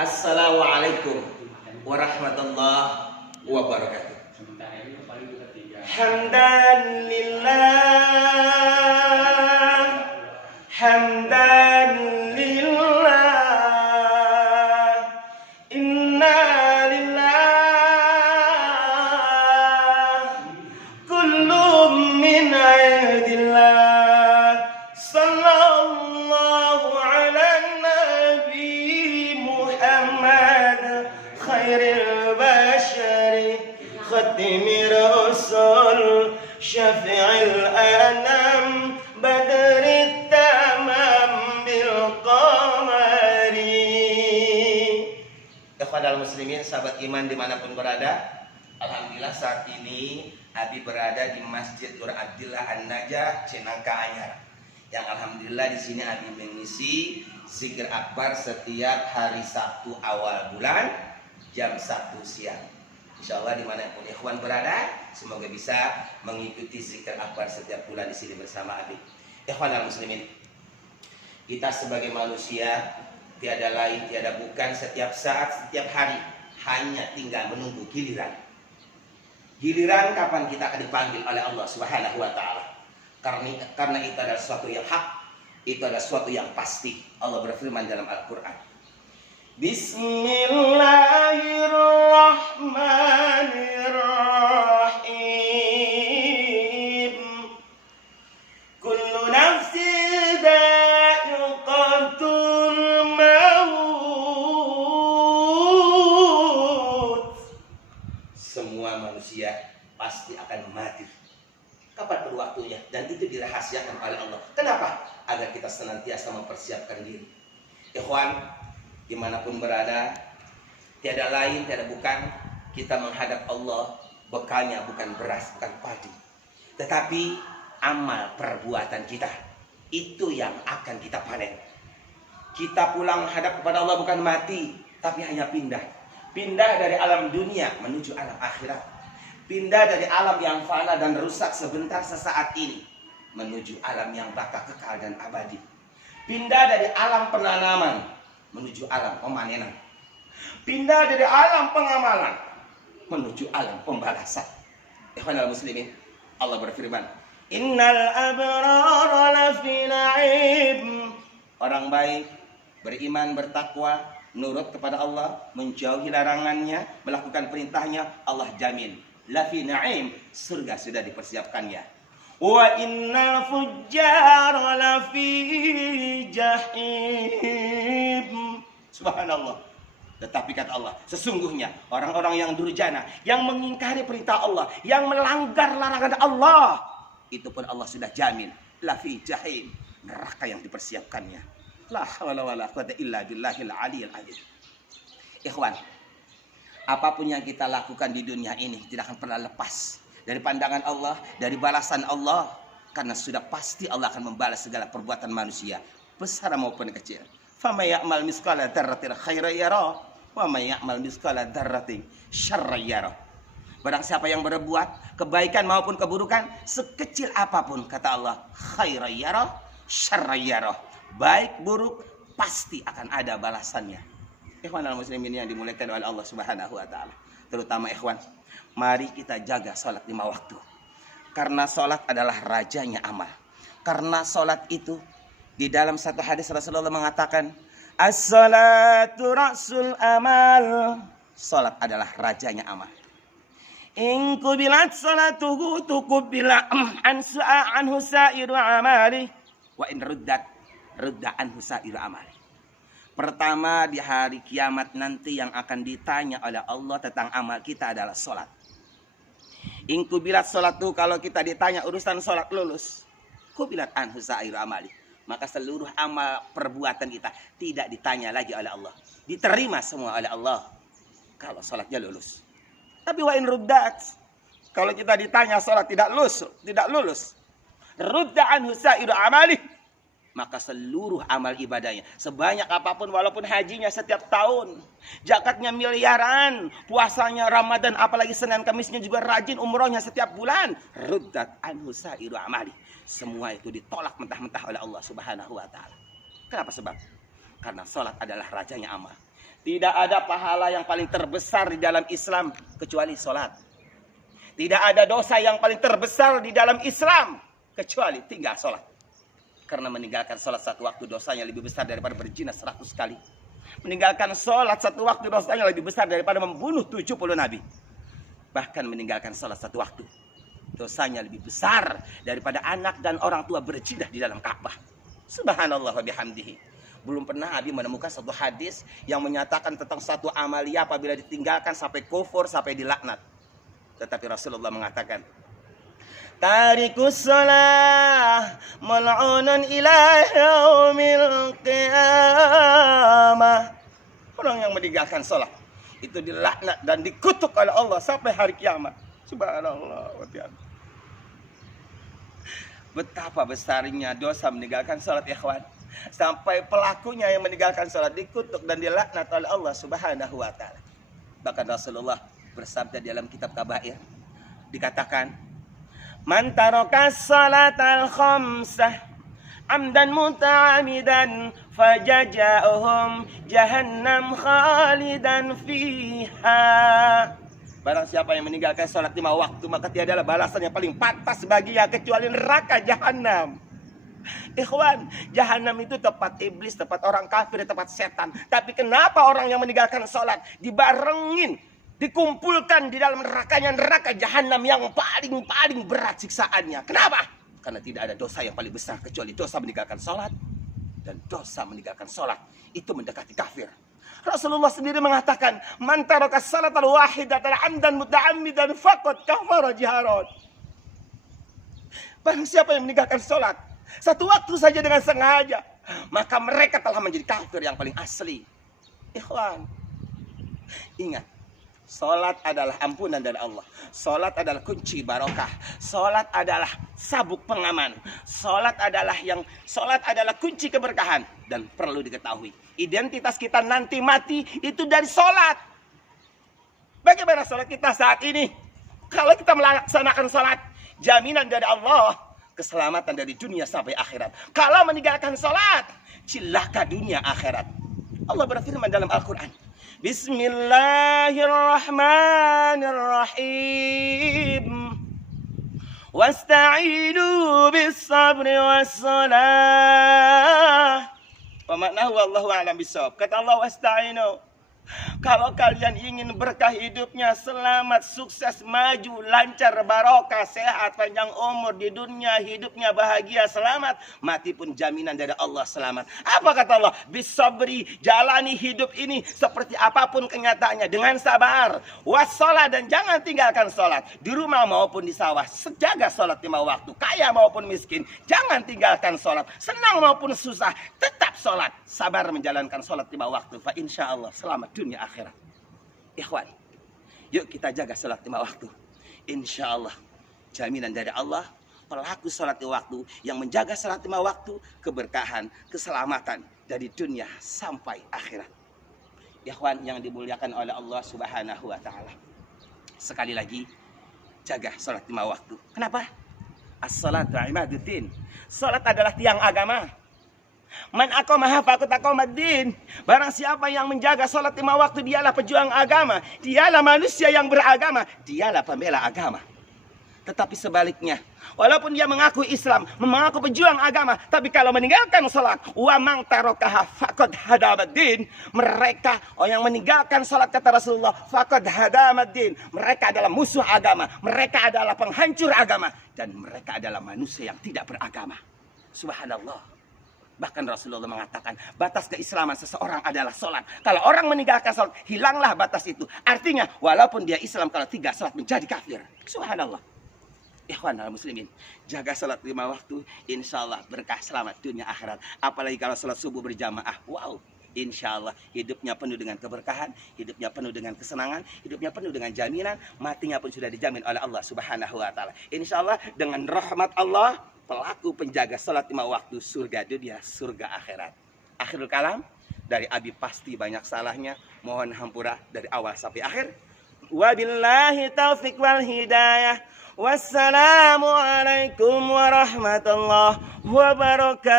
Assalamualaikum warahmatullahi wabarakatuh. Hamdan lillah, hamdan lillah, inna lillah, kullum min indillah, sallallahu ala nabi Muhammad khairil bashari khatimi rasul syafi'il anam badrit tamam bil qamari. Kepada muslimin, sahabat iman dimanapun berada, alhamdulillah saat ini Abi berada di Masjid Nur Abdillah An-Najah Cinangka Anyar, yang alhamdulillah di sini Abi mengisi zikir akbar setiap hari Sabtu awal bulan jam 1 siang. Insya Allah dimanapun ikhwan berada, semoga bisa mengikuti zikir akbar setiap bulan di sini bersama Abi. Ikhwan al-muslimin, kita sebagai manusia tiada lain tiada bukan setiap saat setiap hari hanya tinggal menunggu giliran. Giliran kapan kita akan dipanggil oleh Allah Subhanahu wa taala. Karena itu adalah sesuatu yang hak, itu adalah sesuatu yang pasti. Allah berfirman dalam Al-Qur'an, Bismillahirrahmanirrahim. Kullu nafsin dha'iqatul maut. Semua manusia pasti akan mati. Kapan perlu waktunya? Dan itu dirahasiakan oleh Allah. Kenapa? Agar kita senantiasa mempersiapkan diri. Ikhwan, dimanapun berada, tiada lain, tiada bukan, kita menghadap Allah, bekalnya bukan beras, bukan padi, tetapi amal perbuatan kita. Itu yang akan kita panen. Kita pulang menghadap kepada Allah bukan mati, tapi hanya pindah. Pindah dari alam dunia menuju alam akhirat. Pindah dari alam yang fana dan rusak sebentar sesaat ini menuju alam yang bakal kekal dan abadi. Pindah dari alam penanaman menuju alam pemanenan. Pindah dari alam pengamalan menuju alam pembalasan. Ikhwanul muslimin, Allah berfirman, Innal abrara lafi na'im. Orang baik, beriman, bertakwa, nurut kepada Allah, menjauhi larangannya, melakukan perintahnya, Allah jamin lafi na'im, surga sudah dipersiapkannya. Wa innal fujjara lafi jahim. Subhanallah. Tetapi kata Allah, sesungguhnya orang-orang yang durjana, yang mengingkari perintah Allah, yang melanggar larangan Allah, itu pun Allah sudah jamin lafi jahim, neraka yang dipersiapkannya. La haula wala quwwata illa billahil aliyil azim. Ikhwan, apapun yang kita lakukan di dunia ini tidak akan pernah lepas dari pandangan Allah, dari balasan Allah, karena sudah pasti Allah akan membalas segala perbuatan manusia, besar maupun kecil. Famay ya'mal misqala dzarratin khairan yarah, wa may ya'mal misqala dzarratin syarran yarah. Barang siapa yang berbuat kebaikan maupun keburukan sekecil apapun, kata Allah, khairan yarah, syarran yarah, baik buruk pasti akan ada balasannya. Ikhwanul muslimin yang dimuliakan oleh Allah Subhanahu wa taala, terutama ikhwan, mari kita jaga salat 5 waktu. Karena salat adalah rajanya amal. Karena salat itu di dalam satu hadis Rasulullah mengatakan, as-salatu ra'sul amal. Salat adalah rajanya amal. In qubilat salatuhu tuqbila anhu sa'iru amali wa in rudda anhu sa'iru amali. Pertama, di hari kiamat nanti yang akan ditanya oleh Allah tentang amal kita adalah sholat. In qubilat salatuhu, kalau kita ditanya urusan sholat lulus, qubilat anhu sa'iru amali, maka seluruh amal perbuatan kita tidak ditanya lagi oleh Allah, diterima semua oleh Allah kalau sholatnya lulus. Tapi wa in ruddat, kalau kita ditanya sholat tidak lulus, rudda anhu sa'iru amali, maka seluruh amal ibadahnya, sebanyak apapun, walaupun hajinya setiap tahun, zakatnya miliaran, puasanya Ramadan, apalagi Senin Kamisnya juga rajin, umrohnya setiap bulan, ruddat anhu sa'iru amali, semua itu ditolak mentah-mentah oleh Allah Subhanahu wa taala. Kenapa sebab? Karena sholat adalah rajanya amal. Tidak ada pahala yang paling terbesar di dalam Islam kecuali sholat. Tidak ada dosa yang paling terbesar di dalam Islam kecuali tinggal sholat. Karena meninggalkan sholat satu waktu dosanya lebih besar daripada berzina 100 kali. Meninggalkan sholat satu waktu dosanya lebih besar daripada membunuh 70 nabi. Bahkan meninggalkan sholat satu waktu dosanya lebih besar daripada anak dan orang tua berzina di dalam Ka'bah. Subhanallah wa bihamdihi. Belum pernah Nabi menemukan satu hadis yang menyatakan tentang satu amalia apabila ditinggalkan sampai kufur, sampai dilaknat. Tetapi Rasulullah mengatakan, tarikus shalah mal'unun ila yaumil qiyamah. Orang yang meninggalkan sholat itu dilaknat dan dikutuk oleh Allah sampai hari kiamat. Subhanallah wa bihamdihi. Betapa besarnya dosa meninggalkan sholat, ikhwan. Sampai pelakunya yang meninggalkan sholat dikutuk dan dilaknat oleh Allah Subhanahu wa ta'ala. Bahkan Rasulullah bersabda dalam kitab Kabair, dikatakan, man tarakas salatal khamsah amdan muta'amidan fajaja'uhum jahannam khalidan fiha. Barang siapa yang meninggalkan sholat 5 waktu, maka tiada adalah balasan yang paling pantas baginya kecuali neraka jahanam. Ikhwan, jahanam itu tempat iblis, tempat orang kafir, tempat setan. Tapi kenapa orang yang meninggalkan sholat dibarengin, dikumpulkan di dalam nerakanya, neraka jahanam yang paling berat siksaannya? Kenapa? Karena tidak ada dosa yang paling besar kecuali dosa meninggalkan sholat. Dan dosa meninggalkan sholat itu mendekati kafir. Rasulullah sendiri mengatakan, man taraka salatal wahidatan amdan muta'ammidan faqad kafara jiharan. Barang siapa yang meninggalkan sholat satu waktu saja dengan sengaja, maka mereka telah menjadi kafir yang paling asli. Ikhwan, ingat, sholat adalah ampunan dari Allah. Sholat adalah kunci barokah. Sholat adalah sabuk pengaman. Sholat adalah kunci keberkahan. Dan perlu diketahui, identitas kita nanti mati itu dari sholat. Bagaimana sholat kita saat ini? Kalau kita melaksanakan sholat, jaminan dari Allah keselamatan dari dunia sampai akhirat. Kalau meninggalkan sholat, cilaka dunia akhirat. Allah berfirman dalam Al-Quran, Bismillahirrahmanirrahim. Wasta'inu bis-sabri was-salah. Pemaknahu wallahu a'lam bishawab. Kata Allah, wasta'inu. Kalau kalian ingin berkah hidupnya, selamat, sukses, maju, lancar, barokah, sehat, panjang umur di dunia, hidupnya bahagia, selamat, mati pun jaminan dari Allah selamat. Apa kata Allah? Bisabri, jalani hidup ini seperti apapun kenyataannya dengan sabar. Wassalah, dan jangan tinggalkan sholat di rumah maupun di sawah. Sejaga sholat 5 waktu, kaya maupun miskin, jangan tinggalkan sholat. Senang maupun susah, tetap sholat. Sabar menjalankan sholat 5 waktu. Fa insya Allah selamat dunia akhirat. Ikhwan, yuk kita jaga sholat 5 waktu. Insya Allah jaminan dari Allah, pelaku sholat 5 waktu yang menjaga sholat 5 waktu, keberkahan, keselamatan dari dunia sampai akhirat. Ikhwan yang dimuliakan oleh Allah Subhanahu wa ta'ala, sekali lagi jaga sholat 5 waktu. Kenapa? As-salatu imaduddin. Sholat adalah tiang agama. Man aqamaha faqad aqamaddin. Barang siapa yang menjaga salat 5 waktu, dialah pejuang agama, dialah manusia yang beragama, dialah pembela agama. Tetapi sebaliknya, walaupun dia mengaku Islam, mengaku pejuang agama, tapi kalau meninggalkan salat, wa man tarakaha faqad hadamaddin, mereka yang meninggalkan salat, kata Rasulullah, faqad hadamaddin, mereka adalah musuh agama, mereka adalah penghancur agama, dan mereka adalah manusia yang tidak beragama. Subhanallah. Bahkan Rasulullah mengatakan, batas keislaman seseorang adalah sholat. Kalau orang meninggalkan sholat, hilanglah batas itu. Artinya, walaupun dia Islam, kalau 3 sholat menjadi kafir. Subhanallah. Ikhwan al-muslimin, jaga sholat 5 waktu, insya Allah berkah selamat dunia akhirat. Apalagi kalau sholat subuh berjamaah. Wow. Insya Allah hidupnya penuh dengan keberkahan, hidupnya penuh dengan kesenangan, hidupnya penuh dengan jaminan, matinya pun sudah dijamin oleh Allah Subhanahu wa ta'ala. Insya Allah dengan rahmat Allah, pelaku penjaga salat 5 waktu, surga dunia, surga akhirat. Akhirul kalam dari Abi, pasti banyak salahnya, mohon hampura dari awal sampai akhir. Wabillahi taufiq wal hidayah. Wassalamualaikum warahmatullahi wabarakatuh.